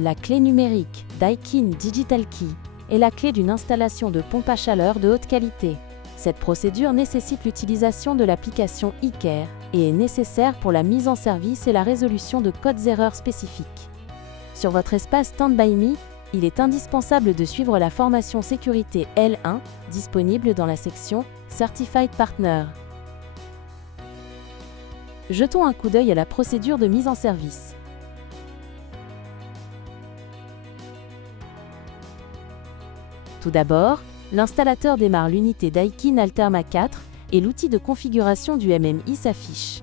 La clé numérique Daikin Digital Key est la clé d'une installation de pompe à chaleur de haute qualité. Cette procédure nécessite l'utilisation de l'application eCare et est nécessaire pour la mise en service et la résolution de codes erreurs spécifiques. Sur votre espace Stand By Me, il est indispensable de suivre la formation sécurité L1, disponible dans la section Certified Partner. Jetons un coup d'œil à la procédure de mise en service. Tout d'abord, l'installateur démarre l'unité Daikin Alterma 4 et l'outil de configuration du MMI s'affiche.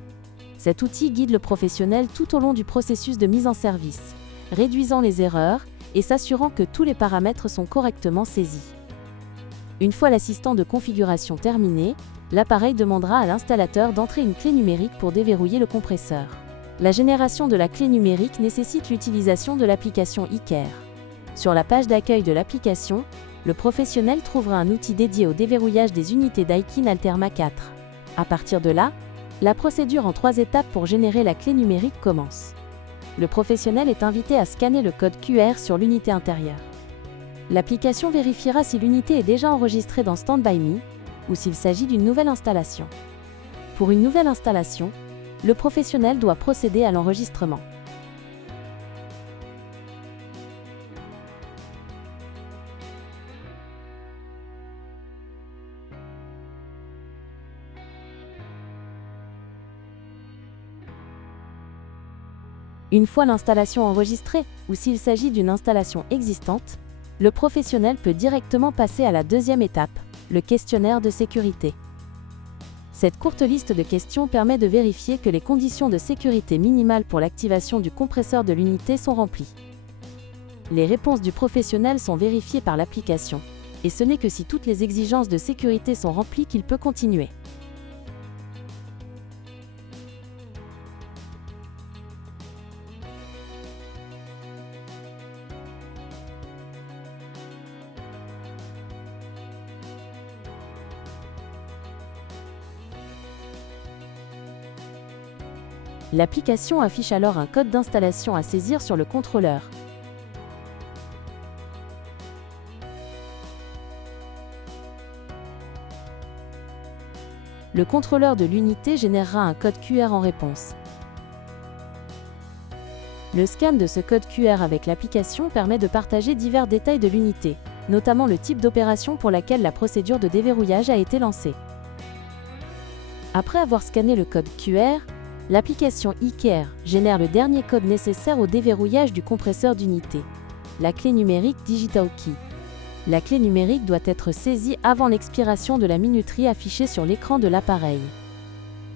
Cet outil guide le professionnel tout au long du processus de mise en service, réduisant les erreurs et s'assurant que tous les paramètres sont correctement saisis. Une fois l'assistant de configuration terminé, l'appareil demandera à l'installateur d'entrer une clé numérique pour déverrouiller le compresseur. La génération de la clé numérique nécessite l'utilisation de l'application eCare. Sur la page d'accueil de l'application, le professionnel trouvera un outil dédié au déverrouillage des unités Daikin Alterma 4. À partir de là, la procédure en 3 étapes pour générer la clé numérique commence. Le professionnel est invité à scanner le code QR sur l'unité intérieure. L'application vérifiera si l'unité est déjà enregistrée dans Stand By Me ou s'il s'agit d'une nouvelle installation. Pour une nouvelle installation, le professionnel doit procéder à l'enregistrement. Une fois l'installation enregistrée, ou s'il s'agit d'une installation existante, le professionnel peut directement passer à la deuxième étape, le questionnaire de sécurité. Cette courte liste de questions permet de vérifier que les conditions de sécurité minimales pour l'activation du compresseur de l'unité sont remplies. Les réponses du professionnel sont vérifiées par l'application, et ce n'est que si toutes les exigences de sécurité sont remplies qu'il peut continuer. L'application affiche alors un code d'installation à saisir sur le contrôleur. Le contrôleur de l'unité générera un code QR en réponse. Le scan de ce code QR avec l'application permet de partager divers détails de l'unité, notamment le type d'opération pour laquelle la procédure de déverrouillage a été lancée. Après avoir scanné le code QR, l'application eCare génère le dernier code nécessaire au déverrouillage du compresseur d'unité, la clé numérique Digital Key. La clé numérique doit être saisie avant l'expiration de la minuterie affichée sur l'écran de l'appareil.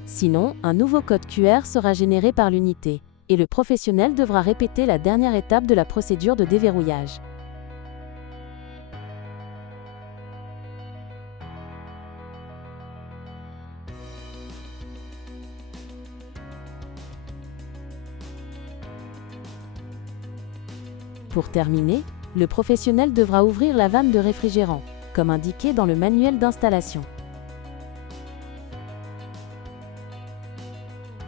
Sinon, un nouveau code QR sera généré par l'unité, et le professionnel devra répéter la dernière étape de la procédure de déverrouillage. Pour terminer, le professionnel devra ouvrir la vanne de réfrigérant, comme indiqué dans le manuel d'installation.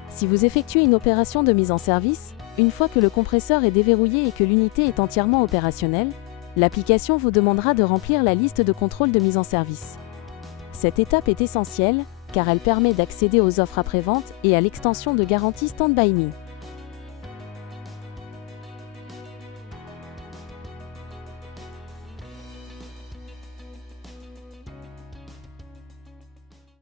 Si vous effectuez une opération de mise en service, une fois que le compresseur est déverrouillé et que l'unité est entièrement opérationnelle, l'application vous demandera de remplir la liste de contrôle de mise en service. Cette étape est essentielle, car elle permet d'accéder aux offres après-vente et à l'extension de garantie Stand By Me.